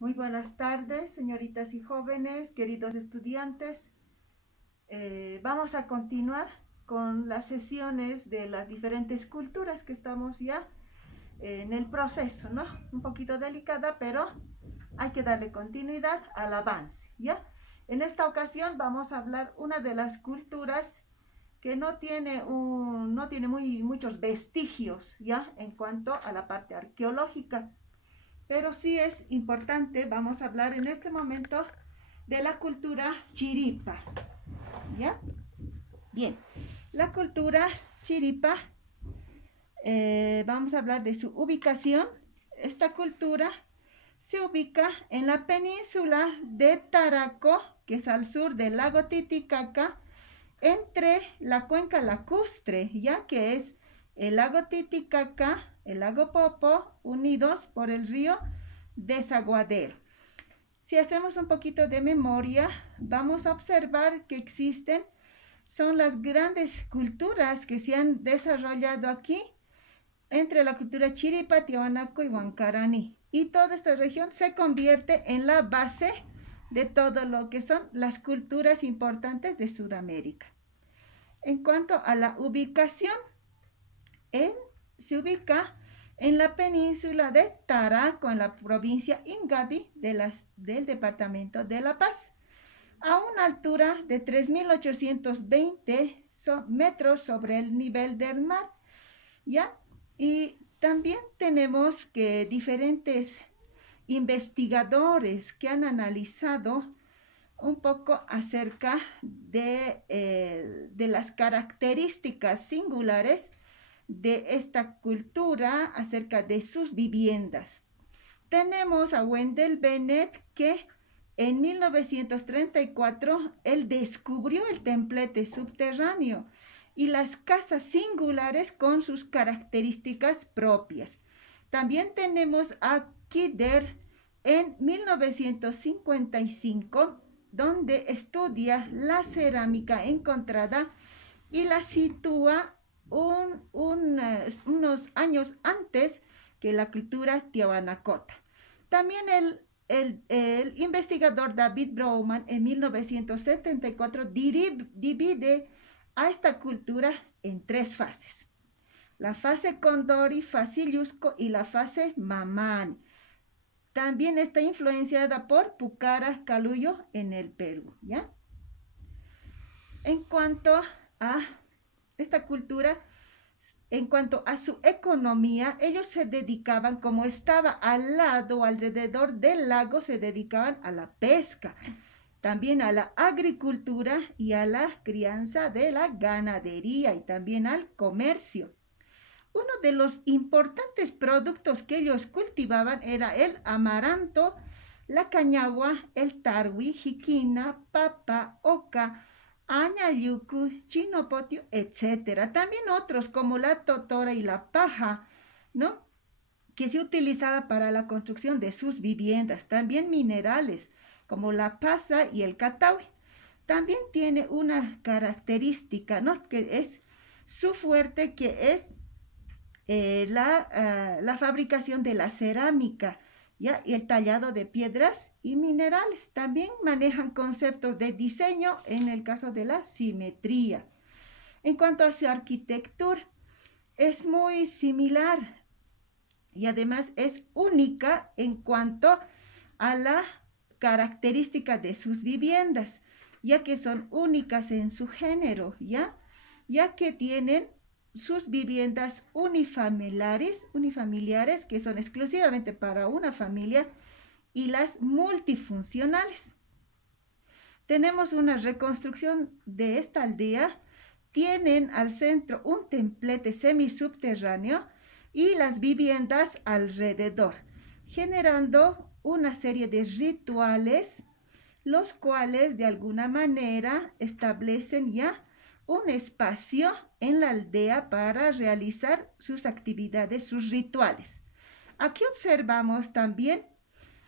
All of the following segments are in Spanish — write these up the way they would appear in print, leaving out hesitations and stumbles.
Muy buenas tardes, señoritas y jóvenes, queridos estudiantes. Vamos a continuar con las sesiones de las diferentes culturas que estamos ya en el proceso, ¿no? Un poquito delicada, pero hay que darle continuidad al avance, ¿ya? En esta ocasión vamos a hablar una de las culturas que no tiene muchos vestigios, ¿ya? En cuanto a la parte arqueológica. Pero sí es importante, vamos a hablar en este momento de la cultura chiripa, ¿ya? Bien, la cultura chiripa, vamos a hablar de su ubicación. Esta cultura se ubica en la península de Taraco, que es al sur del lago Titicaca, entre la cuenca lacustre, ya que es el lago Titicaca, el lago Popo, unidos por el río Desaguadero. Si hacemos un poquito de memoria, vamos a observar que son las grandes culturas que se han desarrollado aquí entre la cultura Chiripa, Tiahuanaco y Huancarani. Y toda esta región se convierte en la base de todo lo que son las culturas importantes de Sudamérica. En cuanto a la ubicación, se ubica en la península de Taraco, en la provincia Ingabi del departamento de La Paz, a una altura de 3.820 metros sobre el nivel del mar, ¿ya? Y también tenemos que diferentes investigadores que han analizado un poco acerca de las características singulares de esta cultura, acerca de sus viviendas. Tenemos a Wendell Bennett que en 1934 él descubrió el templete subterráneo y las casas singulares con sus características propias. También tenemos a Kidder en 1955, donde estudia la cerámica encontrada y la sitúa unos años antes que la cultura tiahuanacota. También el investigador David Brouman en 1974 divide a esta cultura en tres fases: la fase Condori, fase Yusco y la fase Mamani. También está influenciada por Pucara, Caluyo en el Perú, ¿ya? En cuanto a esta cultura, en cuanto a su economía, ellos se dedicaban, como estaba al lado, alrededor del lago, se dedicaban a la pesca, también a la agricultura y a la crianza de la ganadería y también al comercio. Uno de los importantes productos que ellos cultivaban era el amaranto, la cañagua, el tarwi, jiquina, papa, oca, añayucu, chinopotio, etc. También otros como la totora y la paja, ¿no? Que se utilizaba para la construcción de sus viviendas. También minerales como la pasa y el cataui. También tiene una característica, ¿no? Que es su fuerte, que es la fabricación de la cerámica, ¿ya? Y el tallado de piedras y minerales. También manejan conceptos de diseño en el caso de la simetría. En cuanto a su arquitectura, es muy similar y además es única en cuanto a la característica de sus viviendas, ya que son únicas en su género, ya que tienen sus viviendas unifamiliares que son exclusivamente para una familia, y las multifuncionales. Tenemos una reconstrucción de esta aldea. Tienen al centro un templete semisubterráneo y las viviendas alrededor, generando una serie de rituales, los cuales de alguna manera establecen ya un espacio en la aldea para realizar sus actividades, sus rituales. Aquí observamos también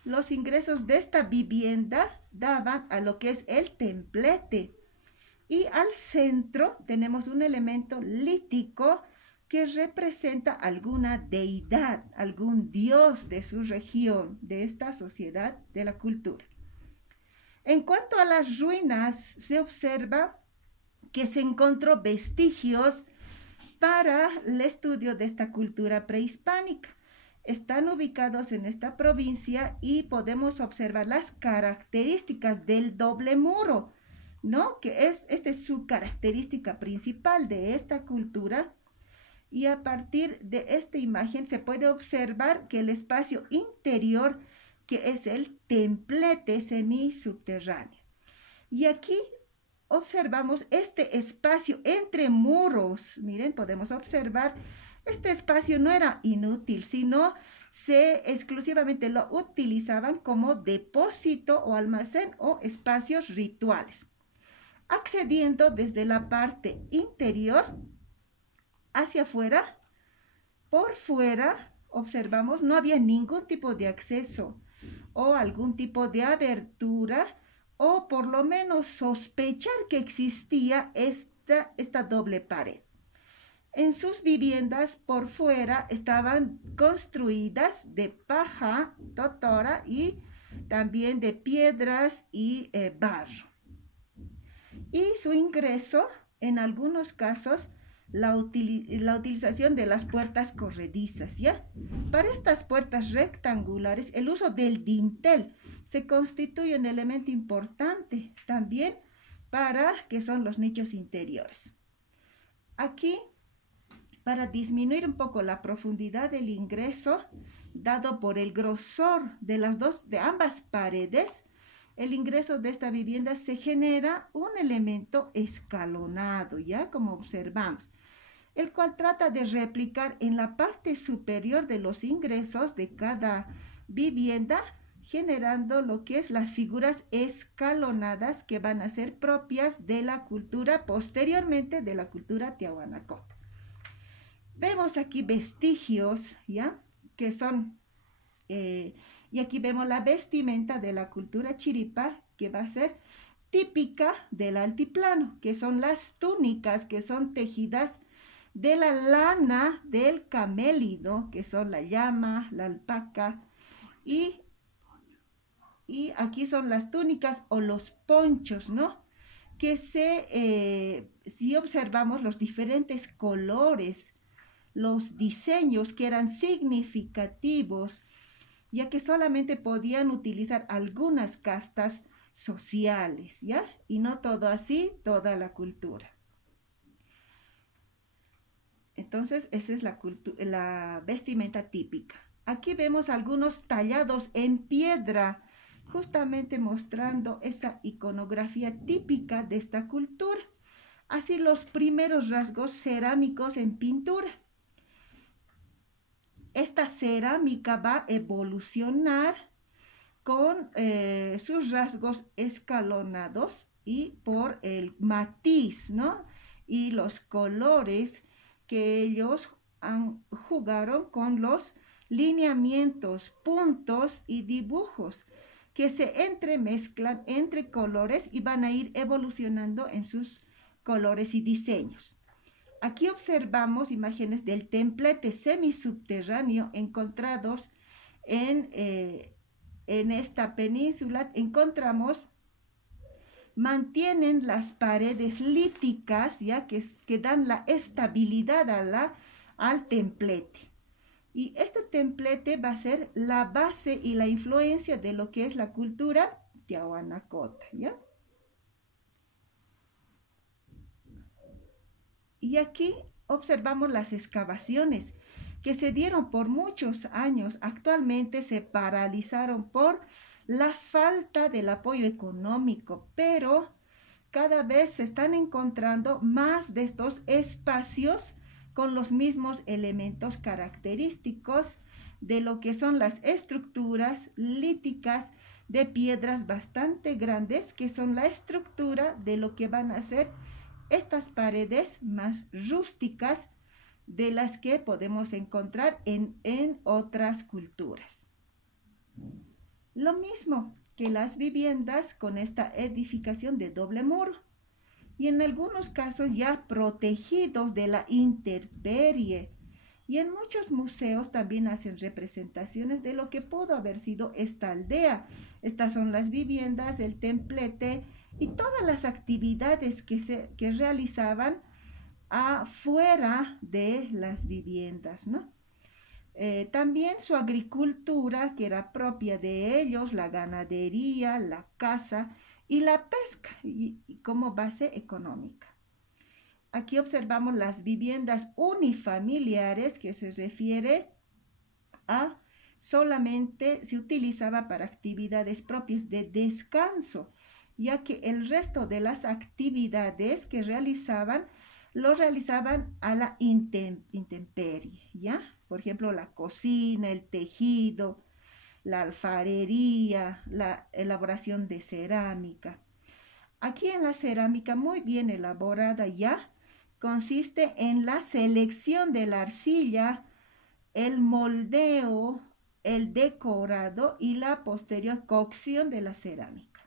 los ingresos de esta vivienda daban a lo que es el templete. Y al centro tenemos un elemento lítico que representa alguna deidad, algún dios de su región, de esta sociedad, de la cultura. En cuanto a las ruinas, se observa que se encontró vestigios para el estudio de esta cultura prehispánica. Están ubicados en esta provincia y podemos observar las características del doble muro, ¿no? Esta es su característica principal de esta cultura. Y a partir de esta imagen se puede observar que el espacio interior, que es el templete semisubterráneo. Y aquí observamos este espacio entre muros. Miren, podemos observar, este espacio no era inútil, sino exclusivamente lo utilizaban como depósito o almacén o espacios rituales. Accediendo desde la parte interior hacia afuera, por fuera, observamos, no había ningún tipo de acceso o algún tipo de abertura, o por lo menos sospechar que existía esta doble pared. En sus viviendas por fuera estaban construidas de paja, totora y también de piedras y barro. Y su ingreso, en algunos casos, la utilización de las puertas corredizas, ¿ya? Para estas puertas rectangulares, el uso del dintel se constituye un elemento importante también para que son los nichos interiores. Aquí, para disminuir un poco la profundidad del ingreso, dado por el grosor de ambas paredes, el ingreso de esta vivienda se genera un elemento escalonado, ¿ya? Como observamos, el cual trata de replicar en la parte superior de los ingresos de cada vivienda, generando lo que es las figuras escalonadas que van a ser propias de la cultura, posteriormente de la cultura tiahuanacota. Vemos aquí vestigios, ¿ya? Que son, y aquí vemos la vestimenta de la cultura chiripa, que va a ser típica del altiplano, que son las túnicas que son tejidas de la lana del camélido, que son la llama, la alpaca, y aquí son las túnicas o los ponchos, ¿no? Que si observamos los diferentes colores, los diseños que eran significativos, ya que solamente podían utilizar algunas castas sociales, ¿ya? Y no todo así, toda la cultura. Entonces, esa es la vestimenta típica. Aquí vemos algunos tallados en piedra, justamente mostrando esa iconografía típica de esta cultura. Así los primeros rasgos cerámicos en pintura. Esta cerámica va a evolucionar con sus rasgos escalonados y por el matiz, ¿no? Y los colores que ellos jugaron con los lineamientos, puntos y dibujos que se entremezclan entre colores y van a ir evolucionando en sus colores y diseños. Aquí observamos imágenes del templete semisubterráneo encontrados en esta península. Encontramos, mantienen las paredes líticas, ya que dan la estabilidad al templete. Y este templete va a ser la base y la influencia de lo que es la cultura tiahuanacota, ¿ya? Y aquí observamos las excavaciones que se dieron por muchos años. Actualmente se paralizaron por la falta del apoyo económico, pero cada vez se están encontrando más de estos espacios con los mismos elementos característicos de lo que son las estructuras líticas de piedras bastante grandes, que son la estructura de lo que van a ser estas paredes más rústicas de las que podemos encontrar en otras culturas. Lo mismo que las viviendas con esta edificación de doble muro. y en algunos casos ya protegidos de la intemperie. Y en muchos museos también hacen representaciones de lo que pudo haber sido esta aldea. Estas son las viviendas, el templete y todas las actividades que realizaban afuera de las viviendas, ¿no? También su agricultura, que era propia de ellos, la ganadería, la caza y la pesca y como base económica. Aquí observamos las viviendas unifamiliares, que se refiere a solamente se utilizaba para actividades propias de descanso, ya que el resto de las actividades que realizaban lo realizaban a la intemperie, ¿ya? Por ejemplo, la cocina, el tejido, la alfarería, la elaboración de cerámica. Aquí en la cerámica muy bien elaborada ya consiste en la selección de la arcilla, el moldeo, el decorado y la posterior cocción de la cerámica,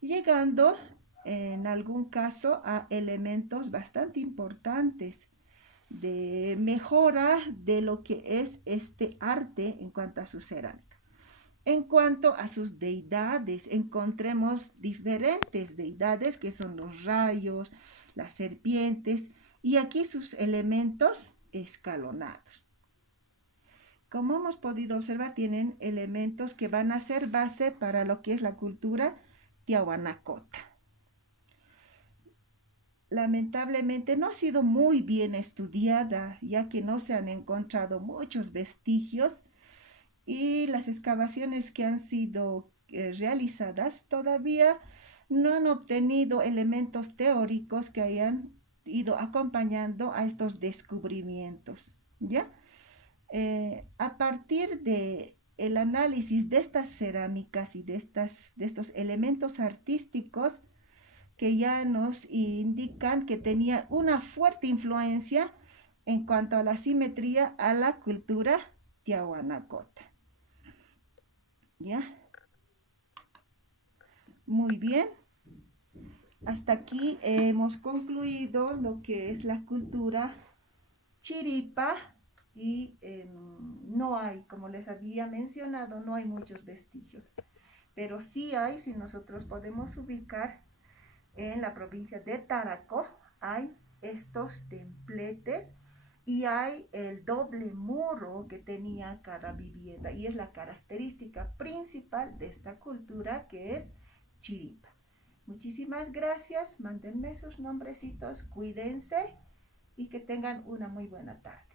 llegando en algún caso a elementos bastante importantes de mejora de lo que es este arte en cuanto a su cerámica. En cuanto a sus deidades, encontremos diferentes deidades que son los rayos, las serpientes y aquí sus elementos escalonados. Como hemos podido observar, tienen elementos que van a ser base para lo que es la cultura tiahuanacota. Lamentablemente no ha sido muy bien estudiada, ya que no se han encontrado muchos vestigios y las excavaciones que han sido realizadas todavía no han obtenido elementos teóricos que hayan ido acompañando a estos descubrimientos, ¿ya? A partir de el análisis de estas cerámicas y de estos elementos artísticos que ya nos indican que tenía una fuerte influencia en cuanto a la simetría a la cultura tiahuanacota. ¿Ya? Muy bien. Hasta aquí hemos concluido lo que es la cultura chiripa y no hay, como les había mencionado, no hay muchos vestigios, pero sí hay, si nosotros podemos ubicar en la provincia de Taraco, hay estos templetes y hay el doble muro que tenía cada vivienda y es la característica principal de esta cultura que es chiripa. Muchísimas gracias, mándenme sus nombrecitos, cuídense y que tengan una muy buena tarde.